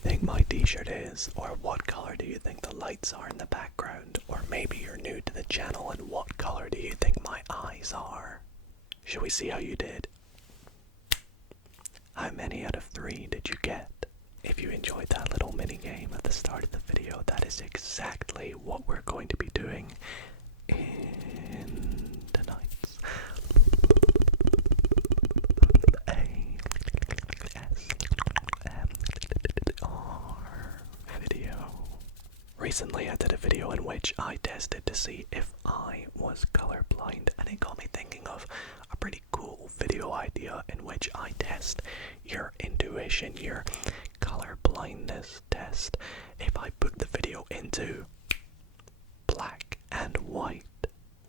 think my t-shirt is? Or what color do you think the lights are in the background? Or maybe you're new to the channel and what color do you think my eyes are? Shall we see how you did? How many out of 3 did you get? If you enjoyed that little mini game at the start of the video, that is exactly what we're going to be doing in tonight's video. Recently I did a video in which I tested to see if I was colorblind, and it got me thinking of a pretty cool video idea in which I test your intuition, your color blindness test. If I put the video into black and white,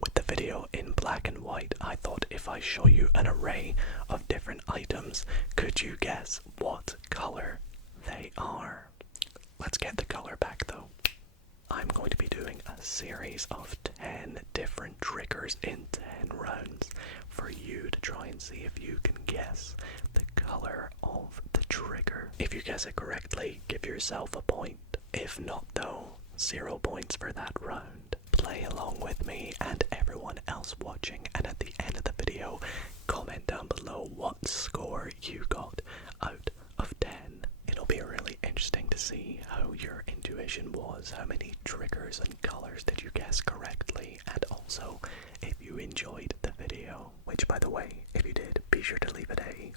with the video in black and white, I thought if I show you an array of different items, could you guess what color they are? Let's get the color back though. I'm going to be doing a series of 10 different triggers in 10 rounds for you to try and see if you can guess the color of the trigger. If you guess it correctly, give yourself a point. If not though, 0 points for that round. Play along with me and everyone else watching, and at the end of the video, comment down below what score you got out of 10. It'll be really interesting to see how your intuition was, how many triggers and colors did you guess correctly, and also if you enjoyed the video, which by the way, if you did, be sure to leave it a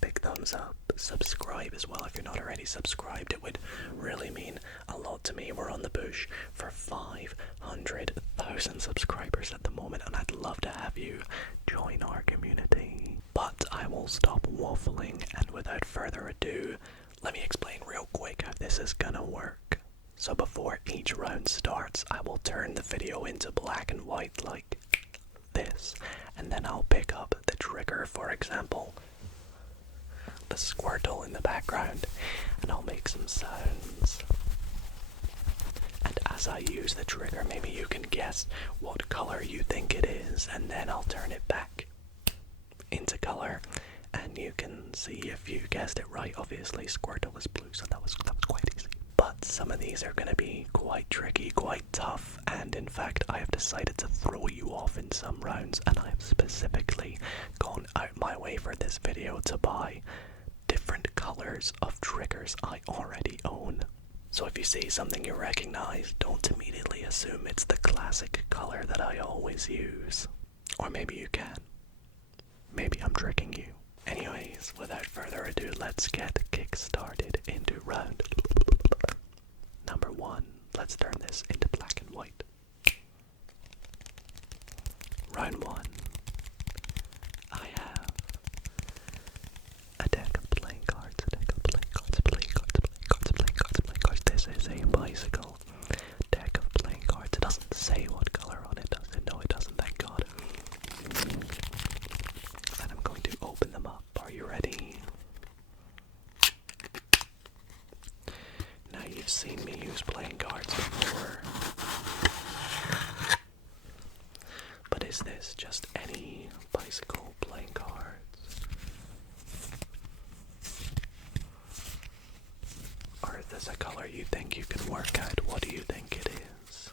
big thumbs up. Subscribe as well if you're not already subscribed. It would really mean a lot to me. We're on the push for 500,000 subscribers at the moment, and I'd love to have you join our community. But I will stop waffling, and without further ado, let me explain real quick how this is gonna work. So before each round starts, I will turn the video into black and white like this, and then I'll pick up the trigger, for example the squirtle in the background, and I'll make some sounds. And as I use the trigger, maybe you can guess what color you think it is, and then I'll turn it back into color, and you can see if you guessed it right. Obviously, Squirtle is blue, so that was quite easy. But some of these are going to be quite tricky, quite tough, and in fact, I have decided to throw you off in some rounds, and I have specifically gone out my way for this video to buy different colors of triggers I already own. So if you see something you recognize, don't immediately assume it's the classic color that I always use. Or maybe you can. Maybe I'm tricking you. Anyways, without further ado, let's get kick-started into round number 1. Let's turn this into black and white. Round 1. I have a deck of playing cards, playing cards. This is a bicycle deck of playing cards. It doesn't say what color on it, does it? No, it doesn't, thank God. And I'm going to open them up. Are you ready? Now you've seen me use playing cards before. But is this just any bicycle playing cards? Or is this a color you think you can work out? What do you think it is?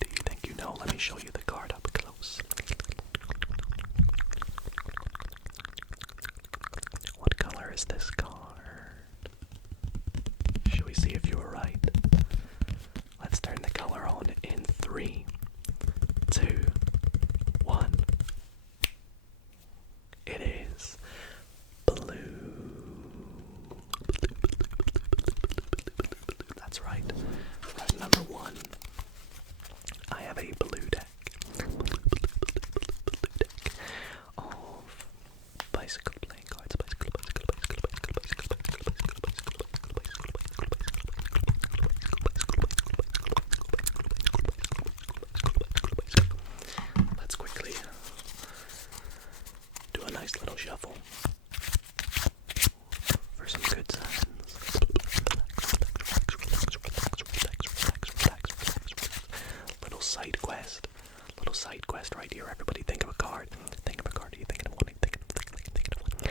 Do you think you know? Let me show you the card up close. What color is this card? Shall we see if you were right? Let's turn the color on in 3, 2, 1. It is blue. That's right. Round number 1. I have a blue deck. Of bicycle playing cards. Let's quickly do a nice little shuffle for some good sounds. Little side quest right here. Everybody think of a card. Think of a card. Are you thinking of one? Thinking of one.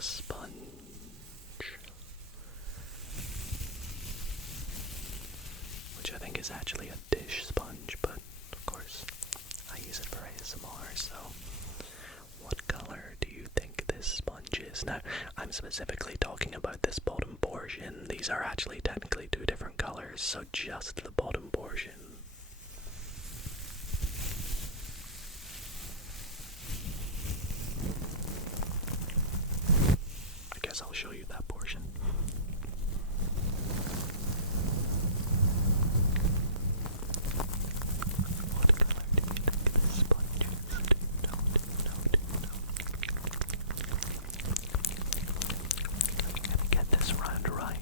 a sponge. Which I think is actually a dish sponge, but of course I use it for ASMR, so what color do you think this sponge is? Now, I'm specifically talking about this bottom portion. These are actually technically two different colors, so just the bottom portion. I guess I'll show you that portion. What color do you think this sponge is? No. Let me get this round right.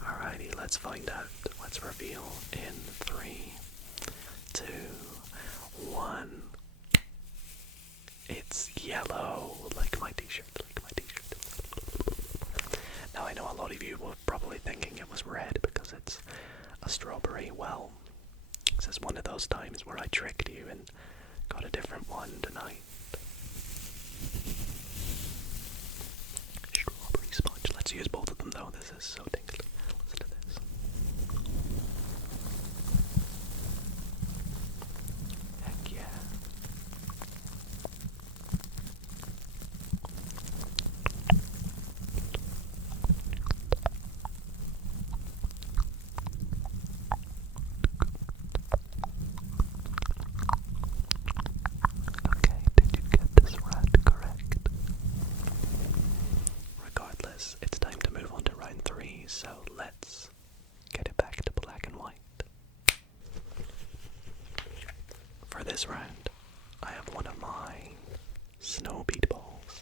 Alrighty, let's find out. Let's reveal in 3, 2, 1. It's yellow, like my t-shirt, Now I know a lot of you were probably thinking it was red because it's a strawberry. Well, this is one of those times where I tricked you and got a different one tonight. Strawberry sponge. Let's use both of them though, this is so tingly. Listen to this. Heck yeah. Okay, did you get this round correct? Regardless, it's time to move on to round 3, so let's get it back to black and white. For this round, I have one of my snow bead balls.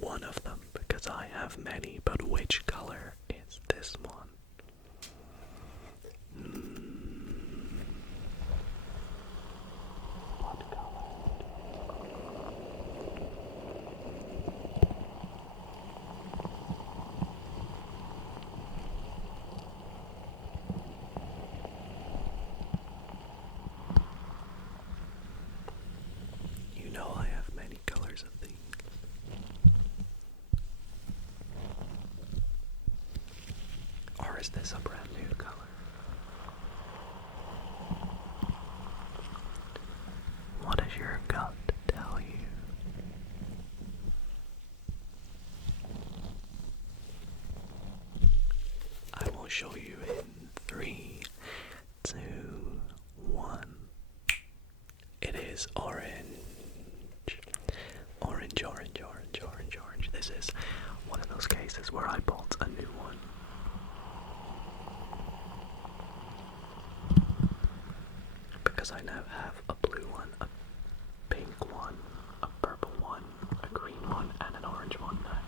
One of them, because I have many, but which color is this one? What color? You know I have many colors of these. Or is this a brand new color? What does your gut tell you? I will show you in 3, 2, 1. It is orange. Orange. This is one of those cases where I bought a new one. Because I now have a blue one, a pink one, a purple one, a green one, and an orange one now.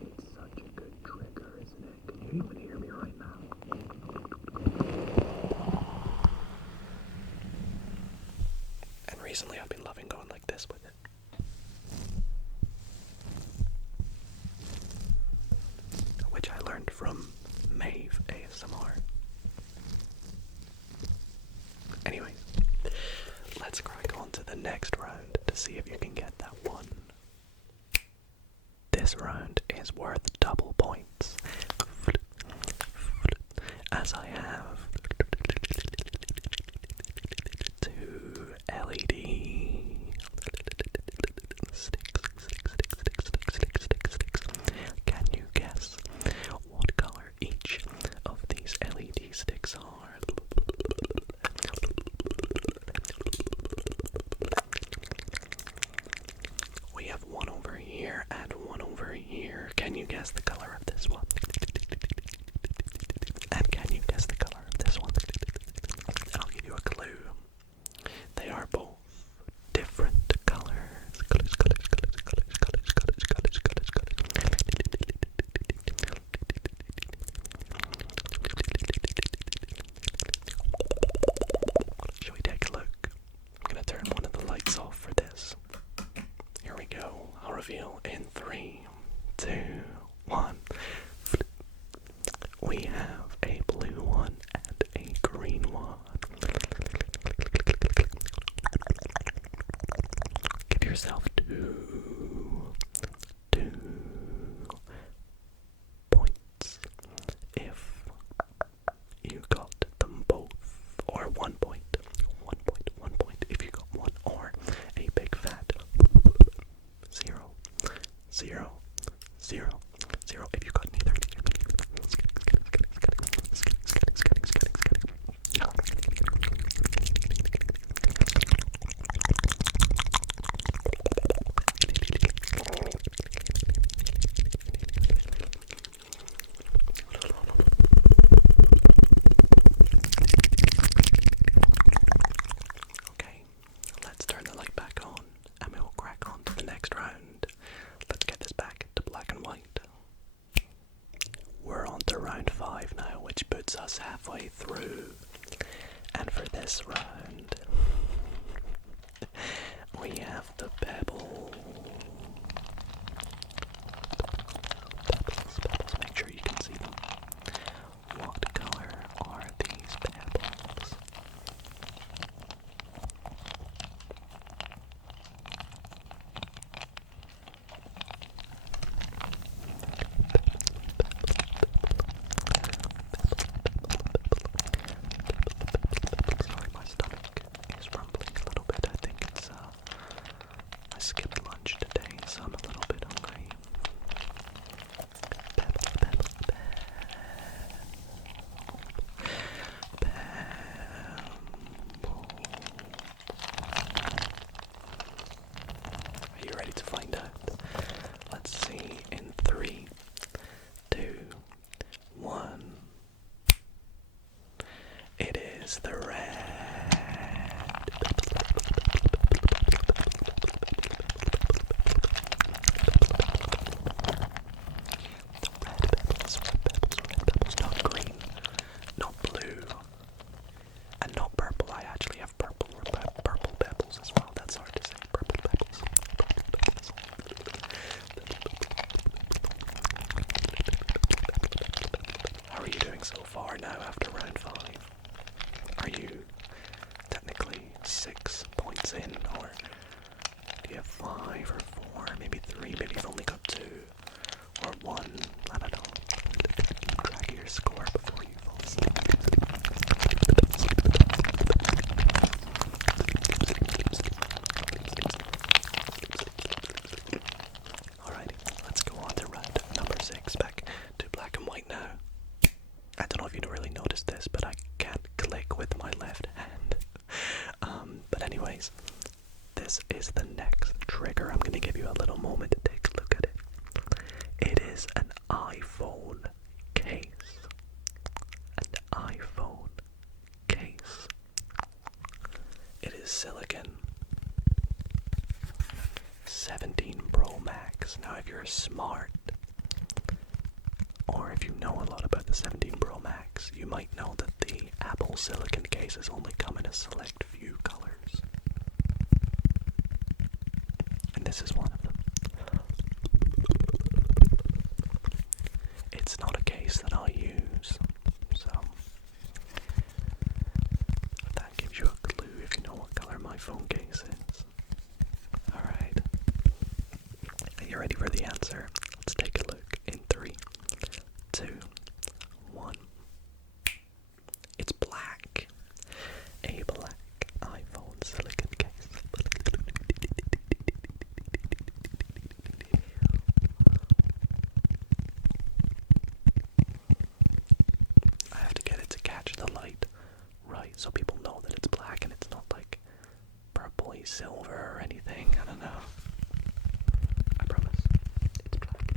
It's such a good trigger, isn't it? Can you even hear me right now? And recently I've been loving going like this with it. Which I learned from Maeve ASMR. Anyways, let's crack on to the next round to see if you can get that one. This round is worth double points, as I have 2 LED sticks. Can you guess what color each of these LED sticks are? We have one over here and one over here. Can you guess the color of this one? And can you guess the color of reveal in 3, 2, 1. We have a blue one and a green one. Give yourself two points if you got them both, or 1 point. 1 point if you got one, or a big fat 0 if you got neither. Okay, let's turn the light back on and we'll crack on to the next round. Let's get this back to black and white. We're on to round 5 now, which puts us halfway through. And for this round, we have the pebbles. Pebbles, make sure you can see them. What color are these pebbles? Sorry, my stomach is rumbling a little bit. I think it's, I skipped lunch today, so I'm a little bit hungry. Are you ready to find out? Let's see in 3, 2, 1. It is the red. Red pebbles, not green, not blue, and not purple. I actually have purple pebbles as well. That's hard to say. Purple pebbles. How are you doing so far now after round 5? Are you technically 6 points in, or do you have 5 or 4, maybe 3, maybe you've only got 2, or 1, I don't know. Keep track of your score before you fall asleep. Alrighty, let's go on to round number 6, back to black and white now. I don't know if you really noticed this, but I can't click with my left hand. But anyways, this is the next trigger. I'm going to give you a little moment to take a look at it. It is an iPhone case. An iPhone case. It is silicon. 17 Pro Max. Now if you're smart, or if you know a lot about the 17 Pro Max, you might know that the Apple silicon cases only come in a select few colors. And this is one of them. It's not a case that I use, so that gives you a clue if you know what color my phone case is. Alright. Are you ready for the answer? Let's take a look in 3, 2, 1. It's black. A black iPhone silicon case. I have to get it to catch the light right so people know that it's black and it's not like purpley silver or anything. I don't know. I promise. It's black.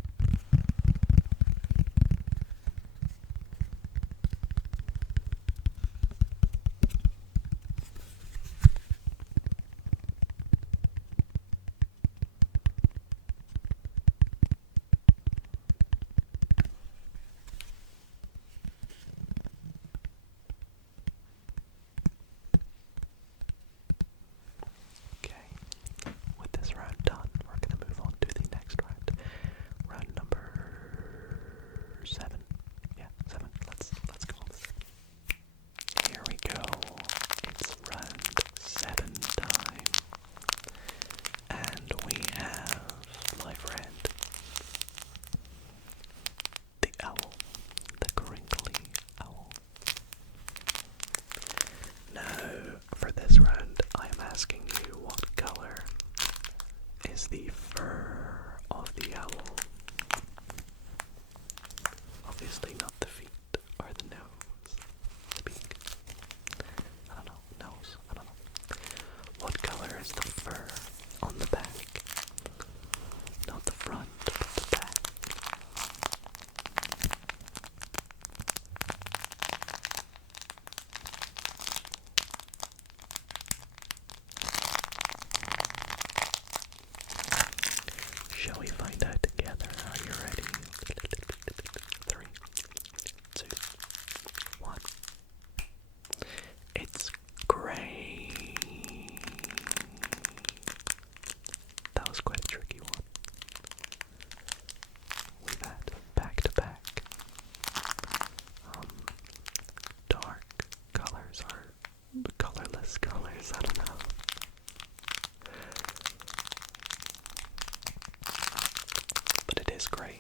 Okay. is grey.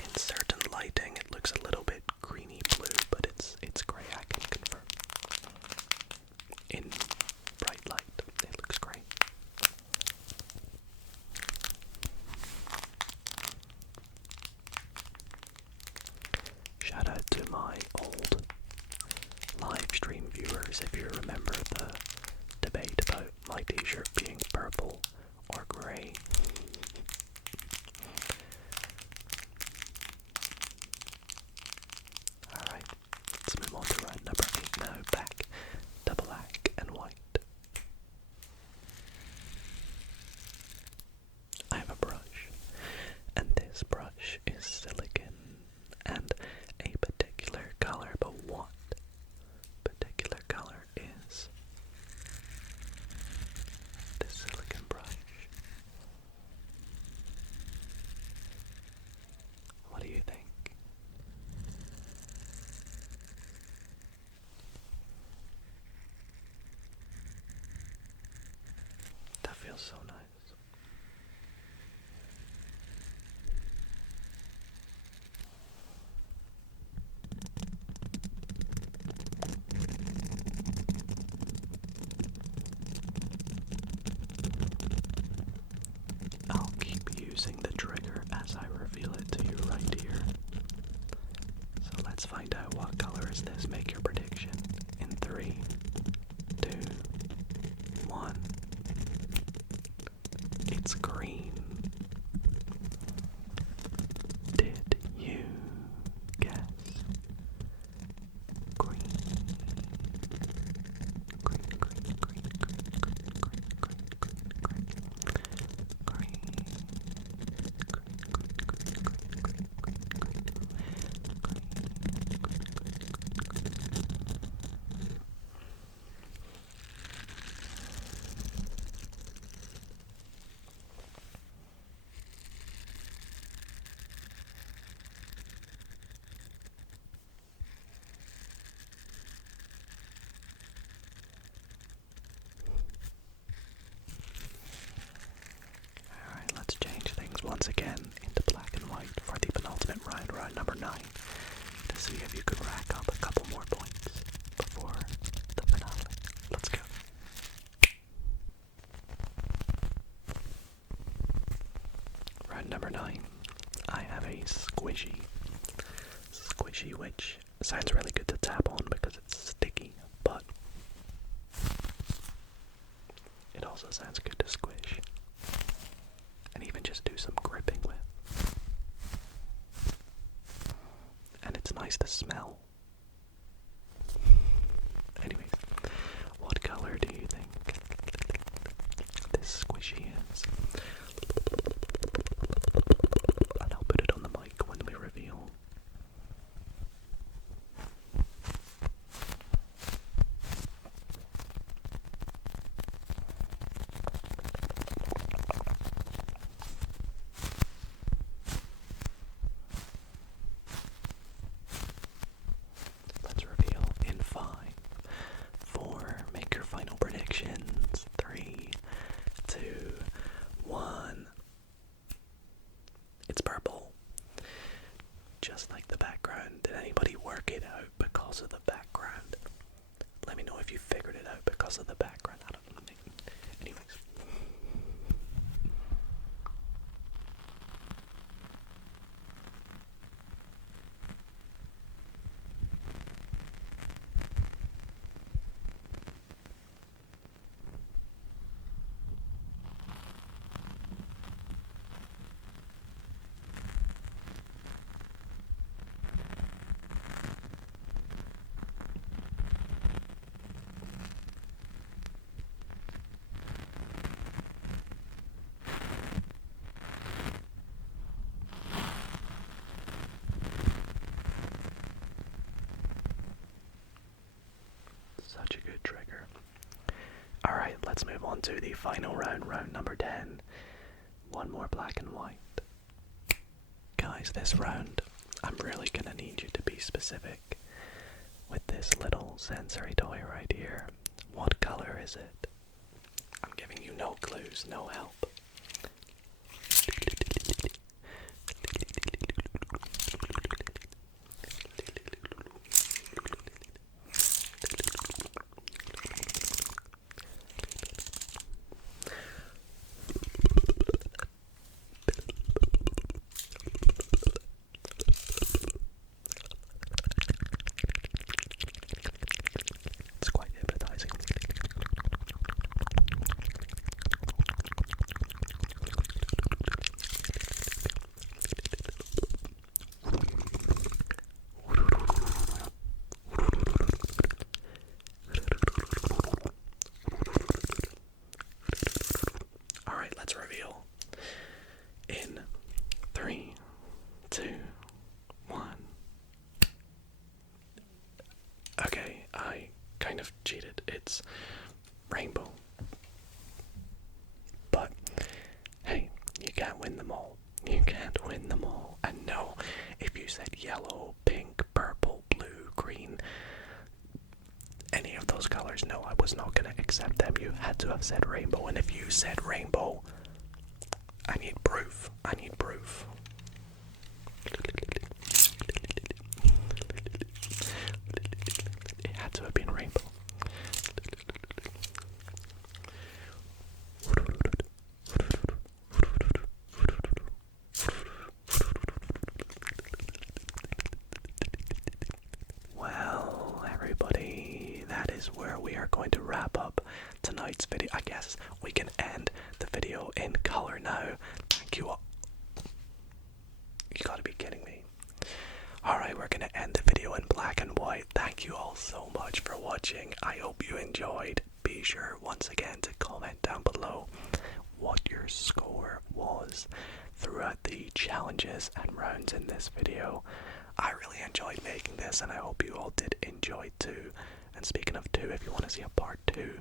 In certain lighting it looks a little bit greeny blue, but it's grey, I can confirm. In bright light, it looks grey. Shout out to my old live stream viewers if you remember the debate about my t-shirt being purple or grey. Alright, let's move on to round number 8 now, back to black and white. I have a brush, and this brush is silicon and a particular color, but what particular color is this silicon brush? What do you think? That feels so nice. I'll keep using the trigger as I reveal it to you right here. So let's find out what color is this. Make your prediction in 3, 2, 1. It's green. Did you guess? Green. Green, green, green, green, green, green, green, green, green, Alright, let's change things once again into black and white for the penultimate round, round number 9, to see if you could rack up a couple more points before the finale. Let's go. Round number 9, I have a squishy, which sounds really good to tap on because it's sticky, but it also sounds good to squish, and even just do some gripping with. And it's nice to smell. Anyways, what color do you think this squishy is? And I'll put it on the mic when we reveal. Let's reveal in 5, 4, make your final predictions. 3, 2, 1. It's purple. Just like the background. Did anybody work it out because of the background? Let me know if you figured it out because of the background. I don't know. Anyways. Such a good trigger. Alright, let's move on to the final round, round number 10. One more black and white. Guys, this round, I'm really gonna need you to be specific with this little sensory toy right here. What color is it? I'm giving you no clues, no help. it's rainbow. But hey, you can't win them all. You can't win them all. And no, if you said yellow, pink, purple, blue, green, any of those colors, no, I was not going to accept them. You had to have said rainbow. And if you said rainbow, I need proof. I need proof. It had to have been rainbow. Well, everybody, that is where we are going to wrap up tonight's video. I guess we can end the video in color now. Thank you all. You gotta be kidding me. Alright, we're gonna end the video in black and white. Thank you all so much for watching. I hope you enjoyed. Be sure once again to comment down below what your score was throughout the challenges and rounds in this video. I really enjoyed making this, and I hope you all did enjoy too. And speaking of 2, if you want to see a part 2,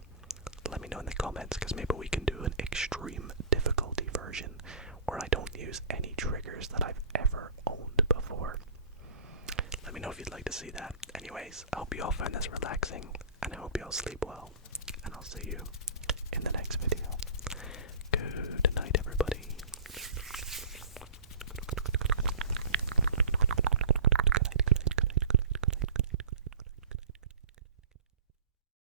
let me know in the comments, because maybe we can do an extreme difficulty version where I don't use any triggers that I've ever owned before. Let me know if you'd like to see that. Anyways, I hope you all found this relaxing, and I hope you all sleep well, and I'll see you in the next video.